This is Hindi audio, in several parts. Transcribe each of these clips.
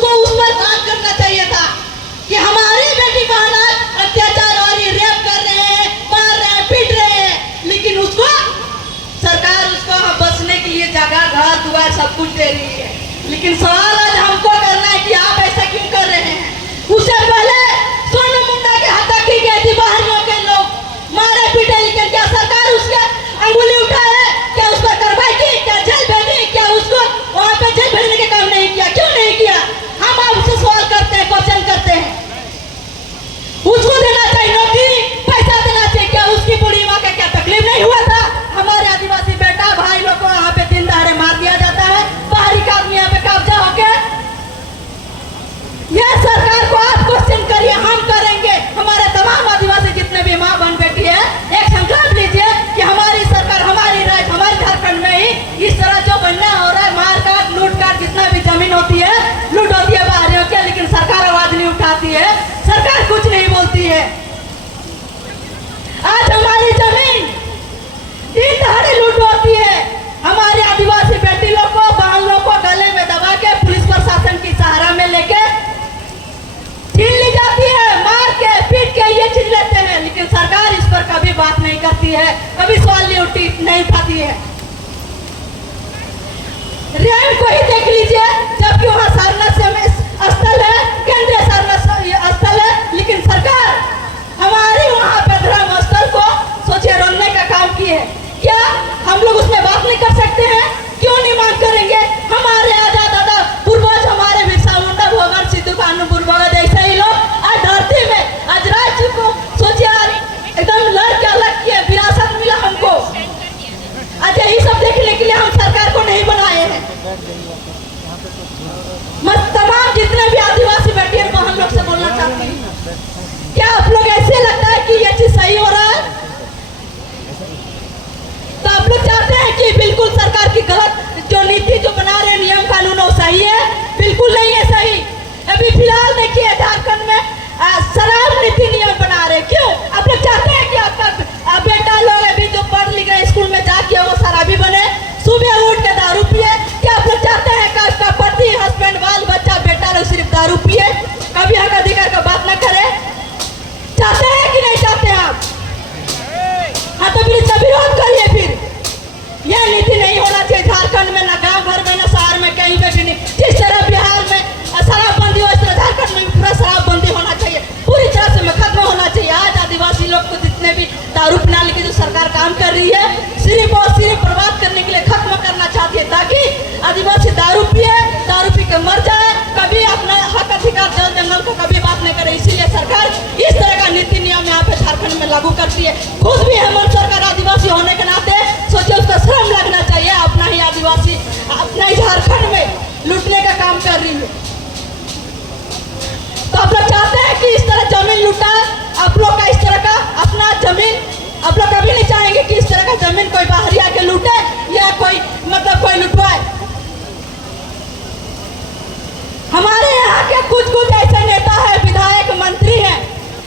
उसको उस पर काम करना चाहिए था कि हमारी बेटी बहन अत्याचार और ये रेप कर रहे हैं, मार रहे हैं, पीट रहे हैं, लेकिन उसको सरकार उसको बसने के लिए जगह, घर दुआर सब कुछ दे रही है। लेकिन सवाल आज हमको करना है कि आप ऐसा क्यों कर रहे हैं। उससे पहले सोनू मुंडा के हत्या की गई थी, बाहरियों के लोग मारे पीटे, लेकिन क्या सरकार उसके अंगुली उठाए? क्या उस पर कार्रवाई की? क्या जेल भेजी? क्या उसको वहां पे जेल भेजने के काम नहीं किया? क्यों नहीं किया? हम आपसे सवाल करते हैं, क्वेश्चन करते हैं। उसको देना चाहिए नौकरी, पैसा देना चाहिए। क्या उसकी बुढ़ी माँ का क्या तकलीफ नहीं हुआ था? हमारे आदिवासी बेटा भाई लोग को यहाँ पे दिन दहाड़े मार दिया जाता है, बाहरी का आदमी यहाँ पे कब्जा होके। यह सरकार को आप क्वेश्चन करिए, हम करेंगे। हमारे तमाम आदिवासी जितने भी माँ बहन बेटी है, एक संकल्प लीजिए कि हमारी सरकार, हमारी राज, हमारे झारखंड में ही इस तरह जो बनना हो रहा है, मारकाट लूटकाट, जितना भी जमीन होती है लूट होती है बाहरियों की, लेकिन सरकार आवाज नहीं उठाती है, सरकार कुछ नहीं बोलती है। आज हमारी जमीन दिन दहाड़े लूट होती है, हमारे आदिवासी बेटी लोग को, बहन लोग को गले में दबा के पुलिस प्रशासन की सहारा में लेके छीन ली जाती है, मार के पीट के ये चीज लेते हैं, लेकिन सरकार इस पर कभी बात नहीं करती है, कभी सवाल नहीं उठाती है। रेल को ही देख लीजिए, जबकि वहाँ सारनाथ स्थल है, केंद्रीय सारनाथ स्थल है, लेकिन सरकार हमारी वहाँ पे धर्म स्थल को सोचिए रोलने का काम की है। क्या हम लोग उसमें बात नहीं कर सकते हैं? क्यों नहीं मांग करेंगे? हमारे आजाद दादा पूर्वज, हमारे बिरसा मुंडा, भगवान सिद्धू कानू पूर्वज, ऐसे ही लोग आज धरती में, आज राज्य को सोचिए एकदम लड़ के अलग किए, विरासत मिला हमको। आज यही सब देखने के लिए हम सरकार को नहीं बनाए हैं। मैं तमाम जितने भी आदिवासी बेटी बहन लोग से बोलना चाहती हूँ, क्या आप लोग ऐसे लगता है कि ये चीज सही हो रहा है? तो आप लोग चाहते हैं कि बिल्कुल सरकार की गलत जो नीति जो बना रहे नियम कानून वो सही है? बिल्कुल नहीं है सही। अभी फिलहाल देखिए झारखंड में शराब नीति नियम बना रहे, क्यों? आप लोग चाहते हैं कि आपका बेटा लोग अभी जो पढ़ लिख रहे स्कूल में जाके वो शराबी बने, सुबह उठ के दारू पिए? क्या आप लोग चाहते हैं कि आपका पति, हस्बैंड, बाल बच्चा, बेटा लोग सिर्फ दारू पिए, कभी हक अधिकार का बात न करे? चाहते हैं कि नहीं चाहते हैं आप? हाँ, तो फिर इसका विरोध करिए। फिर यह नीति नहीं होना चाहिए झारखंड में, ना गांव घर में, ना शहर में, कहीं पे भी नहीं। जिस तरह बिहार में शराबबंदी हो, इस तरह झारखंड में पूरा शराबबंदी होना चाहिए, पूरी तरह से खत्म होना चाहिए। आज आदिवासी लोग को जितने भी दारू पिलाने की जो सरकार काम कर रही है, सिर्फ और सिर्फ बर्बाद करने के लिए खत्म करना चाहती है, ताकि आदिवासी दारू पिए, दारू पी के मर जाए, कभी अपना हक अधिकार जल जंगल को कभी बात नहीं करे। इसीलिए सरकार इस तरह का नीति नियम यहाँ पे झारखंड में लागू करती है। खुद भी हेमंत सरकार आदिवासी होने के नाते सोचे उसका श्रम लगना चाहिए, अपना ही आदिवासी अपना ही झारखंड में लूटने का काम कर रही है। तो आप लोग चाहते हैं कि इस तरह जमीन लूटा, आप लोग का इस तरह का अपना जमीन, आप लोग कभी नहीं चाहेंगे कि इस तरह का जमीन कोई बाहरी आके लूटे या कोई कोई लुटवाए। हमारे यहाँ के कुछ ऐसे नेता है, विधायक, मंत्री हैं,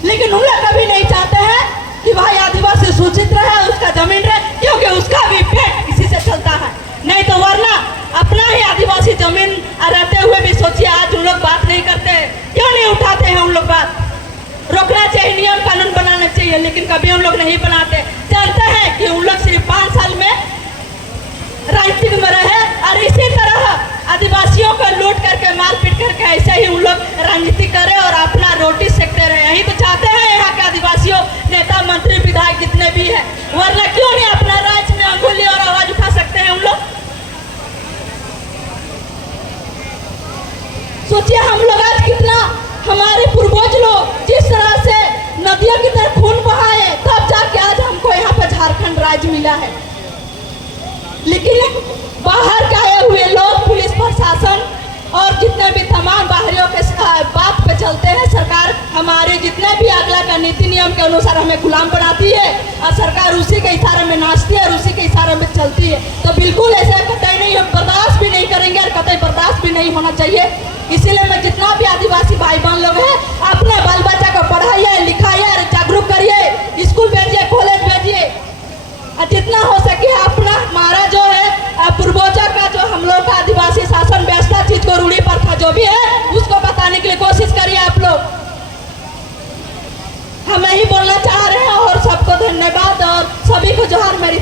लेकिन उन लोग कभी नहीं चाहते हैं कि भाई आदिवासी सूचित रहे, उसका जमीन रहे, क्योंकि उसका भी पेट इसी से चलता है। नहीं तो वरना अपना ही आदिवासी जमीन रहते हुए भी सोचिए आज उन लोग बात नहीं करते हैं। क्यों नहीं उठाते हैं उन लोग बात? रोकना चाहिए, नियम कानून बनाना चाहिए, लेकिन कभी उन लोग नहीं बनाते। जानते हैं कि उन लोग सिर्फ 5 साल में राजनीतिक में रहे और इसी तरह आदिवासियों को लूट करके, मार पीट करके ऐसे ही उन लोग राजनीति करे और अपना रोटी सेकते रहे। यही तो चाहते हैं यहाँ के आदिवासियों, नेता, मंत्री, विधायक जितने भी हैं। वरना क्यों नहीं अपना राज्य में अंगुली और आवाज उठा सकते हैं उन लोग? सोचिए हम लोग आज कितना, हमारे पूर्वज लोग जिस तरह से नदियों की तरह खून बहाए, तब जाके आज हमको यहाँ पे झारखंड राज्य मिला है। लेकिन बाहर के आए हुए लोग, पुलिस प्रशासन और जितने भी तमाम बाहरियों के बात पे चलते हैं। सरकार हमारे जितने भी अगला का नीति नियम के अनुसार हमें गुलाम बनाती है और सरकार उसी के इशारे में नाचती है और उसी के इशारे में चलती है। तो बिल्कुल ऐसा कतई नहीं, हम बर्दाश्त भी नहीं करेंगे और कतई बर्दाश्त भी नहीं होना चाहिए। इसीलिए मैं जितना भी आदिवासी भाई बहन लोग हैं, अपने बाल बच्चा को पढ़ाइए, लिखाइए, जागरूक करिए, स्कूल भेजिए, कॉलेज भेजिए, जितना हो सके अपना हमारा जो है पूर्वजों का जो हम लोग का आदिवासी शासन व्यवस्था चीज को रूढ़ी पर था जो भी है उसको को जोहार मेरी